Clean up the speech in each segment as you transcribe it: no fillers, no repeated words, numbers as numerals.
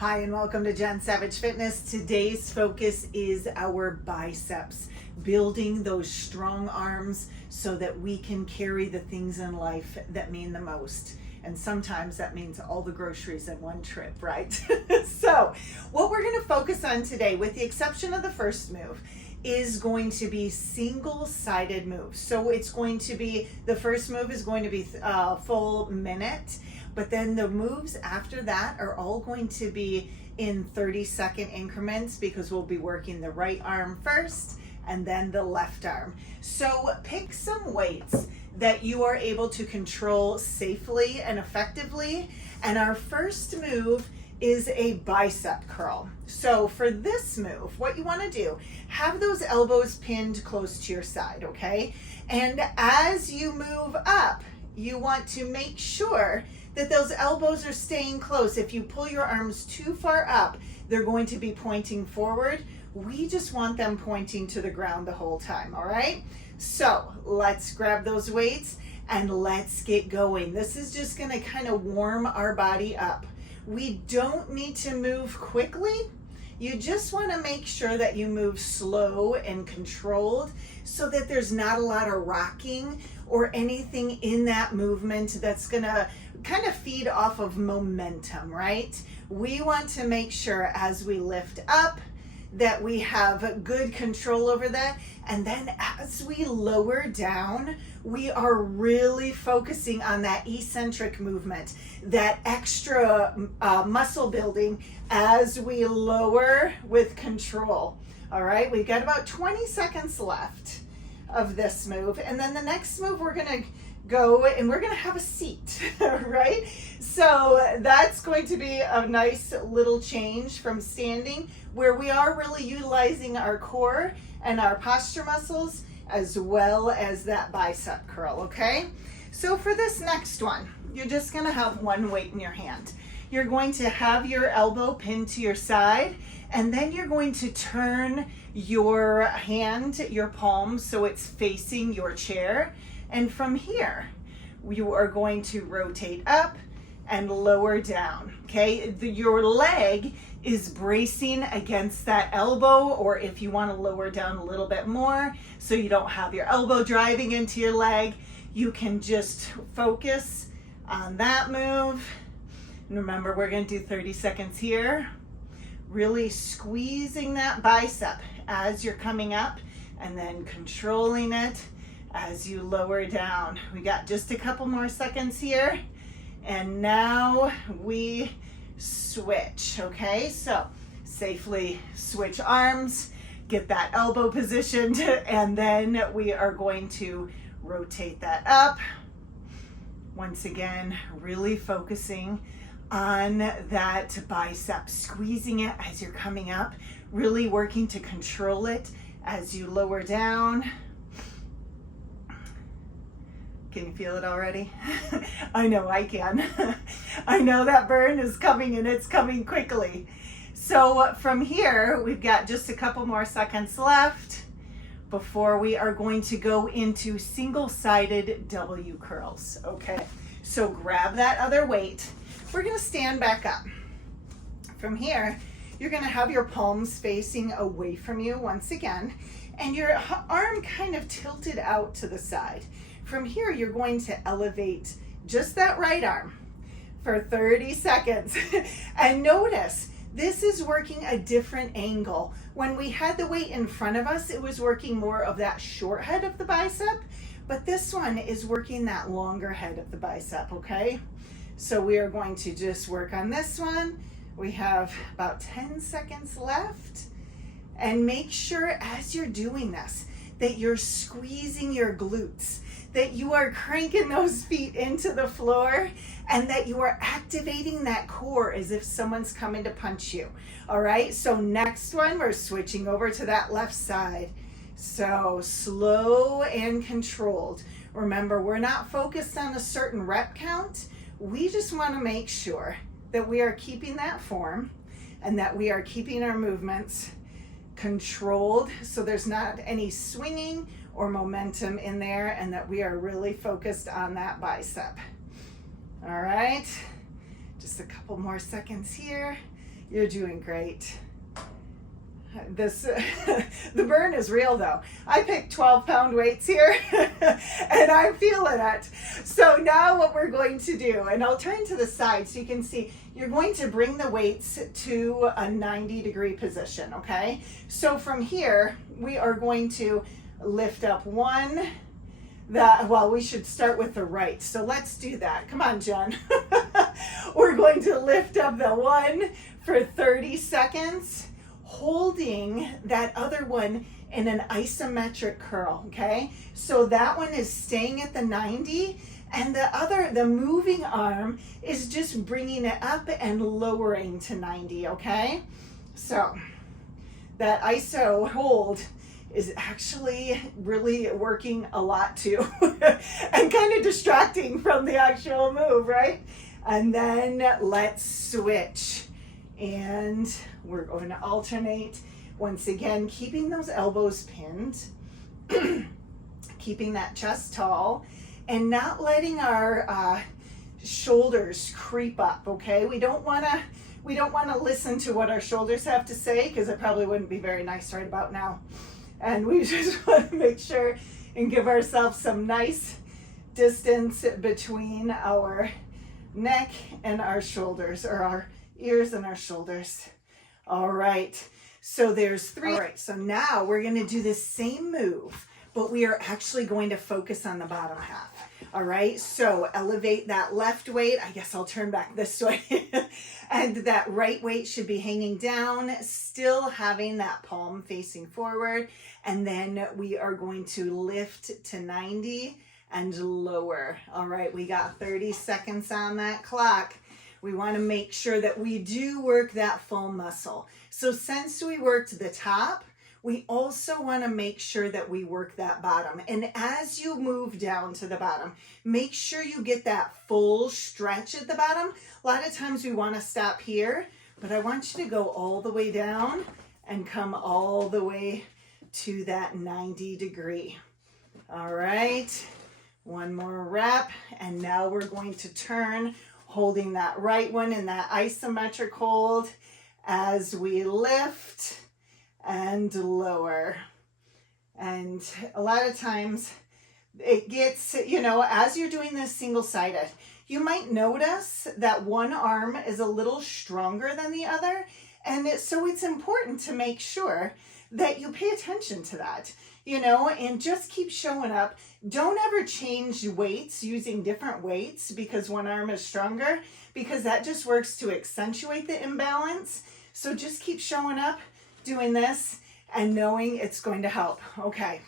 Hi and welcome to Jen Savage Fitness. Today's focus is our biceps, building those strong arms so that we can carry the things in life that mean the most. And sometimes that means all the groceries in one trip, right? So what we're going to focus on today, with the exception of the first move, is going to be single-sided moves. So it's going to be, the first move is going to be a full minute, but then the moves after that are all going to be in 30-second increments because we'll be working the right arm first and then the left arm. So pick some weights that you are able to control safely and effectively. And our first move is a bicep curl. So for this move, what you want to do, have those elbows pinned close to your side, okay? And as you move up, you want to make sure that those elbows are staying close. If you pull your arms too far up, they're going to be pointing forward. We just want them pointing to the ground the whole time, all right? So let's grab those weights and let's get going. This is just gonna kind of warm our body up. We don't need to move quickly. You just want to make sure that you move slow and controlled so that there's not a lot of rocking or anything in that movement that's gonna kind of feed off of momentum, right? We want to make sure as we lift up that we have good control over that. And then as we lower down, we are really focusing on that eccentric movement, that extra muscle building as we lower with control. All right, we've got about 20 seconds left of this move. And then the next move, we're gonna go and we're gonna have a seat, right? So that's going to be a nice little change from standing, where we are really utilizing our core and our posture muscles as well as that bicep curl, okay? So for this next one, you're just gonna have one weight in your hand. You're going to have your elbow pinned to your side, and then you're going to turn your hand, your palm, so it's facing your chair. And from here, you are going to rotate up and lower down, okay? Your leg is bracing against that elbow, or if you want to lower down a little bit more so you don't have your elbow driving into your leg, you can just focus on that move. And remember, we're going to do 30 seconds here. Really squeezing that bicep as you're coming up and then controlling it as you lower down. We got just a couple more seconds here. And now we switch, okay? So safely switch arms, get that elbow positioned, and then we are going to rotate that up. Once again, really focusing on that bicep, squeezing it as you're coming up, really working to control it as you lower down. Can you feel it already? I know I can. I know that burn is coming, and it's coming quickly. So from here, we've got just a couple more seconds left before we are going to go into single-sided W curls, okay? So grab that other weight. We're gonna stand back up. From here, you're gonna have your palms facing away from you once again, and your arm kind of tilted out to the side. From here, you're going to elevate just that right arm for 30 seconds. And notice, this is working a different angle. When we had the weight in front of us, it was working more of that short head of the bicep, but this one is working that longer head of the bicep, okay? So we are going to just work on this one. We have about 10 seconds left. And make sure as you're doing this, that you're squeezing your glutes, that you are cranking those feet into the floor, and that you are activating that core as if someone's coming to punch you. All right, so next one, we're switching over to that left side. So slow and controlled. Remember, we're not focused on a certain rep count. We just want to make sure that we are keeping that form and that we are keeping our movements controlled, so there's not any swinging or momentum in there, and that we are really focused on that bicep. All right, just a couple more seconds here. You're doing great. This the burn is real though. I picked 12-pound weights here and I'm feeling it. So now what we're going to do, and I'll turn to the side so you can see, you're going to bring the weights to a 90-degree position, okay? So from here, we are going to lift up one. Well, we should start with the right. So let's do that. Come on, Jen. We're going to lift up the one for 30 seconds. Holding that other one in an isometric curl, okay? So that one is staying at the 90, and the moving arm is just bringing it up and lowering to 90, okay? So that iso hold is actually really working a lot too and kind of distracting from the actual move, right? And then let's switch. And we're going to alternate. Once again, keeping those elbows pinned, keeping that chest tall, and not letting our shoulders creep up, okay? We don't want to listen to what our shoulders have to say, because it probably wouldn't be very nice right about now. And we just want to make sure and give ourselves some nice distance between our neck and our shoulders, or our ears and our shoulders. All right, so there's 3. All right, so now we're going to do the same move, but we are actually going to focus on the bottom half. All right, so elevate that left weight. I guess I'll turn back this way. And that right weight should be hanging down, still having that palm facing forward. And then we are going to lift to 90 and lower. All right, we got 30 seconds on that clock. We want to make sure that we do work that full muscle. So since we worked the top, we also want to make sure that we work that bottom. And as you move down to the bottom, make sure you get that full stretch at the bottom. A lot of times we want to stop here, but I want you to go all the way down and come all the way to that 90 degree. All right, one more rep. And now we're going to turn, holding that right one in that isometric hold as we lift and lower. And a lot of times it gets, as you're doing this single-sided, you might notice that one arm is a little stronger than the other. And so it's important to make sure that you pay attention to that, and just keep showing up. Don't ever change weights using different weights because one arm is stronger, because that just works to accentuate the imbalance. So just keep showing up, doing this, and knowing it's going to help. Okay,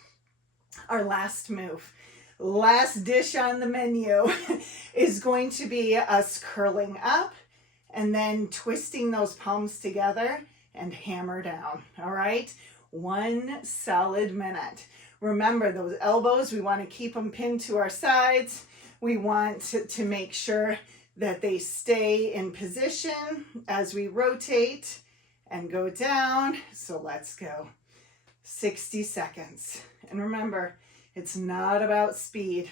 our last move, last dish on the menu is going to be us curling up and then twisting those palms together and hammer down. All right, 1 solid minute. Remember, those elbows, we want to keep them pinned to our sides. We want to make sure that they stay in position as we rotate and go down. So let's go. 60 seconds. And remember, it's not about speed.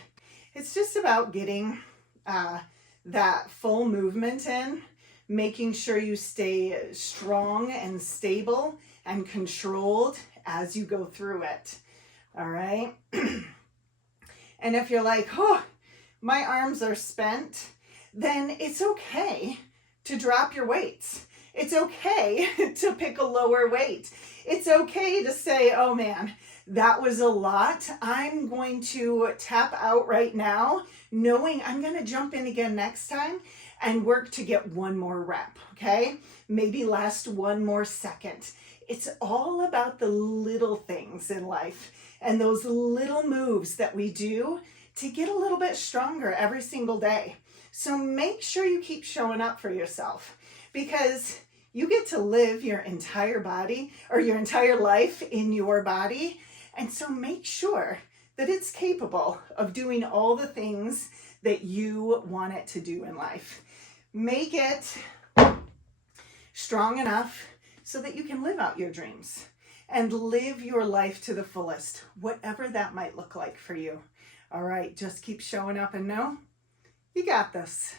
It's just about getting that full movement in, making sure you stay strong and stable and controlled as you go through it. All right. And if you're like, oh, my arms are spent, then it's okay to drop your weights. It's okay to pick a lower weight. It's okay to say, oh man, that was a lot. I'm going to tap out right now, knowing I'm going to jump in again next time and work to get one more rep, okay? Maybe last one more second. It's all about the little things in life and those little moves that we do to get a little bit stronger every single day. So make sure you keep showing up for yourself, because you get to live your entire body or your entire life in your body. And so make sure that it's capable of doing all the things that you want it to do in life. Make it strong enough so that you can live out your dreams and live your life to the fullest, whatever that might look like for you. All right, just keep showing up and know you got this.